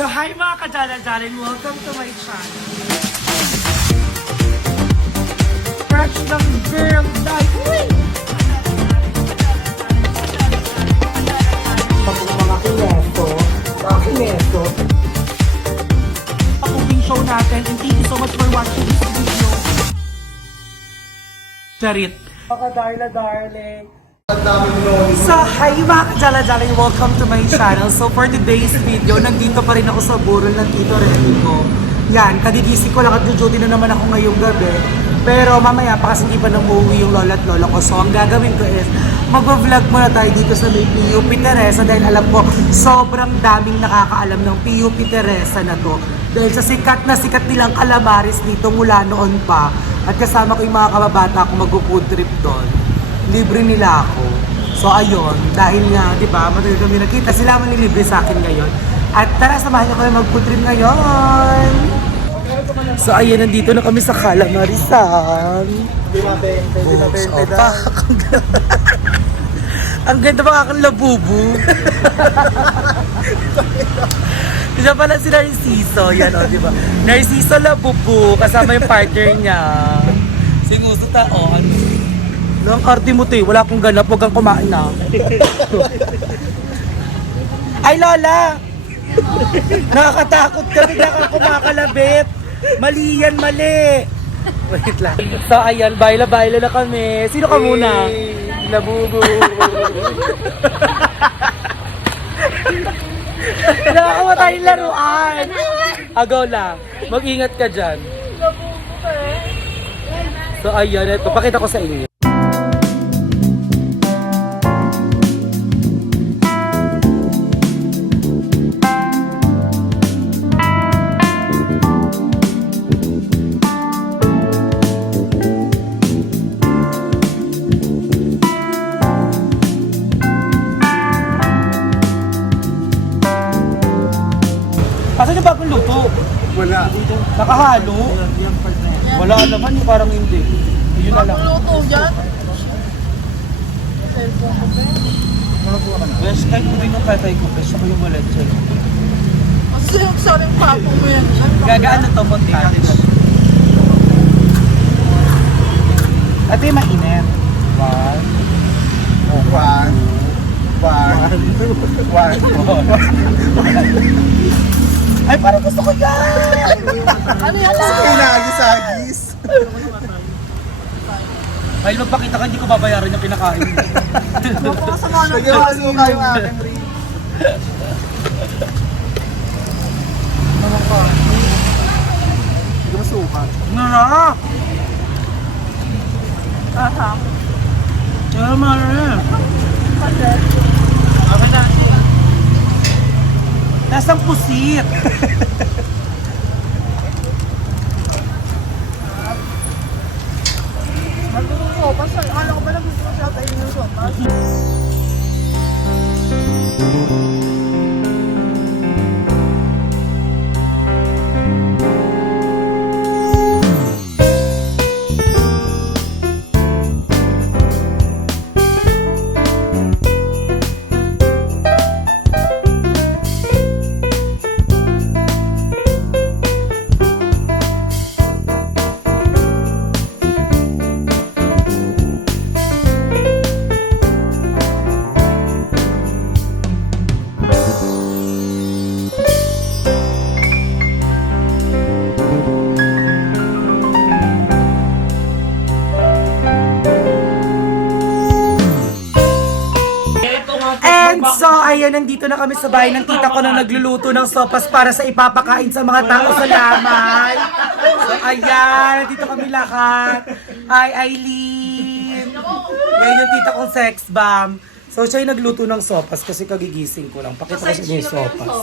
So hi mga kadala-dalan, welcome to my channel. Fresh ng girl life. Uy! Mga kineso. Cooking show natin and thank you so much for watching this video. Charit. Mga darling. So, hi mga kadala-dalang, welcome to my channel. So, for today's video, nandito pa rin ako sa burol ng Tito Remy ko. Yan, kagigising ko lang at duty na naman ako ngayong gabi. Pero mamaya pa kasi hindi pa namuwi yung lola at lola ko. So, ang gagawin ko is, mag-vlog muna tayo dito sa may PUP Teresa dahil alam ko, sobrang daming nakakaalam ng PUP Teresa na to. Dahil sa sikat na sikat nilang calamares dito mula noon pa. At kasama ko yung mga kababata kung mag-food trip doon. Libre nila ako. So ayun, dahil nga, di ba, matagal kami nakita, sila manilibre sa akin ngayon. At tara, samahan niyo kami mag-food trip ngayon. So ayun, nandito na kami sa Calamarisan. Ang ganda mga kang labubu. Diyan pala si Narciso, yan o, di ba? Narciso Labubu, kasama yung partner niya. Singuso tao, ang arte mo to eh, wala akong ganap, huwag kang kumain na. Ay Lola! Nakakatakot ka, bigla kang kumakalabit. Mali yan, mali. Wait lang. So ayan, baila-baila na kami. Sino ka muna? Labubu. Nakakawa tayong laruan. Agaw lang. Mag-ingat ka dyan. So ayan, ito, pakita ko sa inyo. Asan yung bagong luto? Wala. Nakahalo? Wala naman, yung parang hindi. Yun na lang. Bagong luto dyan? Bes, kahit kung yung katay ko, bes, ako yung walat siya. Kasi yung saring papo mo yan. Gagaan na to, montage. Ate, mainit. One. Ay, parang gusto ko yan! Ano yan lang? Pinagis-agis. Ay, magpakita ka, hindi ko babayaran yung pinakain. Napakasama ng Sige, masuka yung aking rin. Naman ka. Sige, masuka. Narap! Kasam. Kaya marap. Kasi, Okay na. Nasang pusit. magiging sopas. Ano ko ba na gusto ko siya tayo ng sopas? And so, ayan, nandito na kami sa bahay ng tita ko na nagluluto ng sopas para sa ipapakain sa mga tao sa lamay. So, ayan, nandito kami lahat. Hi, Aileen. Yan yung tita kong sex bomb. So, siya yung nagluto ng sopas kasi kagigising ko lang. Pakita ko sa inyo yung sopas.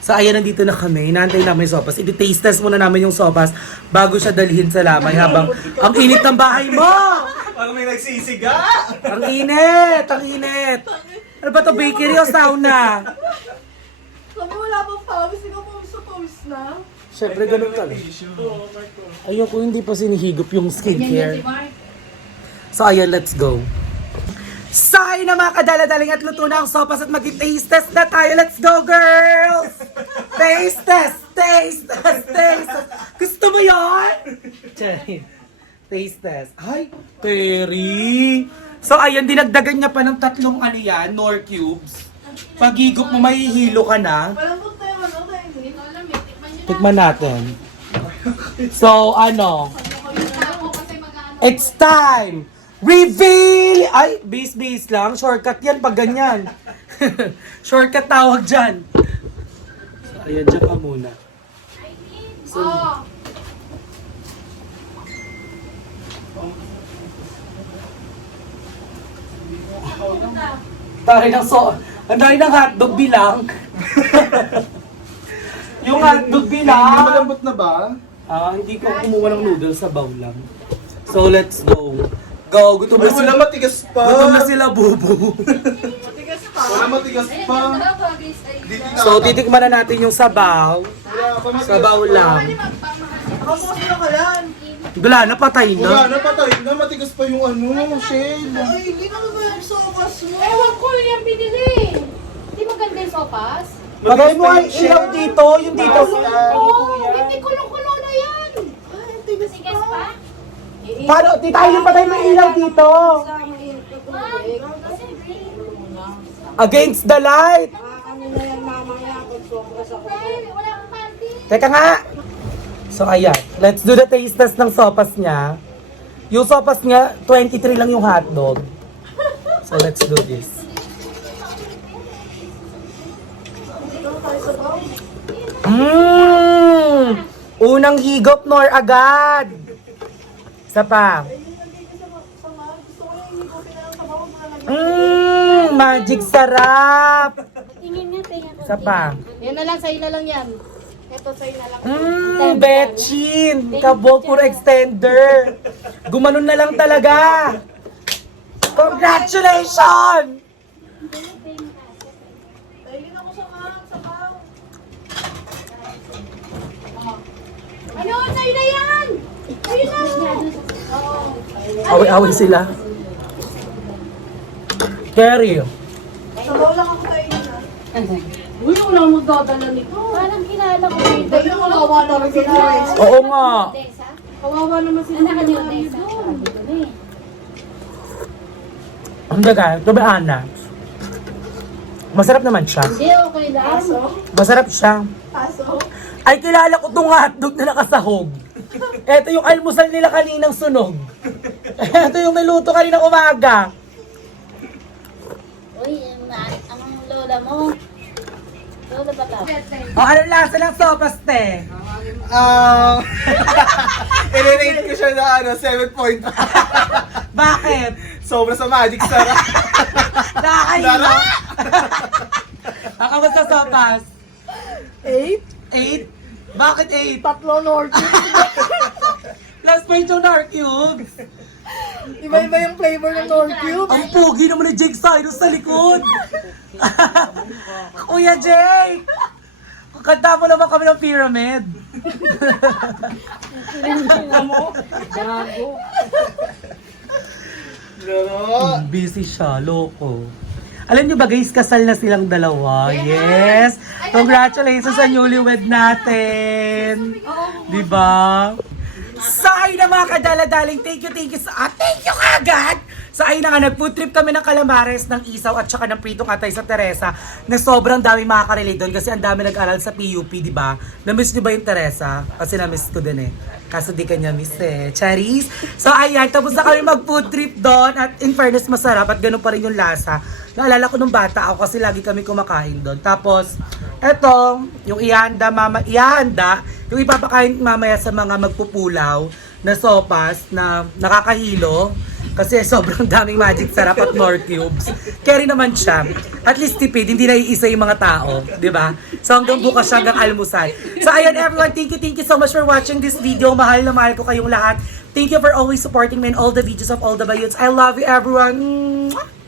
So ayan, nandito na kami. Inaantay namin yung sopas. I-taste test muna namin yung sopas bago siya dalhin sa lamay habang ang init ng bahay mo! Pag may nagsisiga! Ang init! Ang init! Ano ba to, bakery o sauna? Sabi wala pang pawis, ikaw pawis na pawis na. Siyempre, ganun ka Ayun, kung hindi pa sinihigop yung skincare. So, ayun, let's go. So, ayun na mga kadaladaling at luto na ang sopas at mag-taste test na tayo. Let's go, girls! Taste test! Taste test! Taste test! Gusto mo yun? Cherry. Taste test. Ay, Terry! So, ayun, dinagdagan niya pa ng 3 ano yan, Nor cubes. Pag-higop mo, mahihilo ka na. Malambot na yung ano, tayo hindi. Tikman natin. So, ano? It's time! Reveal! Ay, base lang. Shortcut yan pag ganyan. Shortcut tawag dyan. So, ayan, dyan ka muna. So, ang dami ng hotdog bilang. Yung hotdog bilang. Malambot na ba? Hindi ko kumuha ng noodles sa bowl lang. So, let's go. Go, gutom Ay, na wala sila. matigas pa. Gutom na sila, bubu. Matigas pa. Wala matigas pa. So, titikman na natin yung sabaw. Wala pa matigas Sabaw pa. lang. Nakapos na ka yan. Wala, napatay Wala na. na, patay na. Matigas pa yung ano, shell. Ay, hindi na ba yung sopas mo? Ewan ko yung binili. Di ba ganda yung sopas? Bagay mo ay ilaw dito, yung dito. Oo, hindi kulong-kulo na yan. Ay, tigas Tigas pa? Paano? Tayo yung patay may ilaw dito. Ma'am, kasi green. Against the light. Ay, wala kang panty. Teka nga. So, ayan. Let's do the taste test ng sopas niya. Yung sopas niya, 23 lang yung hotdog. So, let's do this. Unang higop, Nor, agad. Isa pa. Magic sarap. Tingin nga, tingin ko. Isa pa. Yan na lang, sa'yo na lang yan. Ito, sa'yo na lang. Betchin. Kabog puro extender. Gumanon na lang talaga. Congratulations! Tayo ako sa sabaw. Ano, sa'yo na yan! Sa'yo na! Oo. Away-away sila. Carry. Sabaw lang ako tayo na. Uy, wala mo dadala nito. Parang kilala ko yun. Tayo na kawawa na rin sila. Oo nga. Kawawa naman sila. Anak ka ni Odessa. Ang daga, ito ba Ana? Masarap naman siya. Hindi, okay lang. Masarap siya. Aso. Ay, kilala ko tong hotdog na nakasahog. Ito yung almusal nila kaninang sunog. Ito yung niluto kaninang umaga. Uy, ang lola mo. Lola ba ta? O, anong lasa ng sopas, te? I-rate ko siya na ano, 7.5. Bakit? Sobra sa magic sarap. Nakakahilo. Kamusta sopas? 8? 8? Bakit 8? Tatlo Nor cubes. Plus point yung Nor cubes. Iba-iba yung flavor ng Nor cubes. Ang pogi naman ni Jake Cyrus sa likod. Kuya Jake! Kanta mo naman kami ng pyramid. Pero, Busy siya, loko. Alam niyo ba guys, kasal na silang dalawa. Yes! Congratulations sa newlywed natin. Diba? So ayun na mga kadaladaling, thank you thank you agad! So ayun na nga, nag-food trip kami ng Calamares, ng Isaw at saka ng Pritong Atay sa Teresa na sobrang dami makaka-relate doon kasi ang dami nag-aral sa PUP, di ba? Na-miss niyo ba yung Teresa? Kasi na-miss ko din eh. Kaso di kanya miss eh. Charis! So ayan, tapos na kami mag-food trip doon at in fairness masarap at ganun pa rin yung lasa. Naalala ko nung bata ako kasi lagi kami kumakain doon. Tapos, eto, yung ihanda, yung ipapakain mamaya sa mga magpupulaw na sopas na nakakahilo. Kasi sobrang daming magic sarap at more cubes. Carry naman siya. At least tipid, hindi na iisa yung mga tao. Di ba? So hanggang bukas siya, hanggang almusal. So ayun everyone, thank you so much for watching this video. Mahal na mahal ko kayong lahat. Thank you for always supporting me in all the videos of all the bayuts. I love you everyone. Mwah!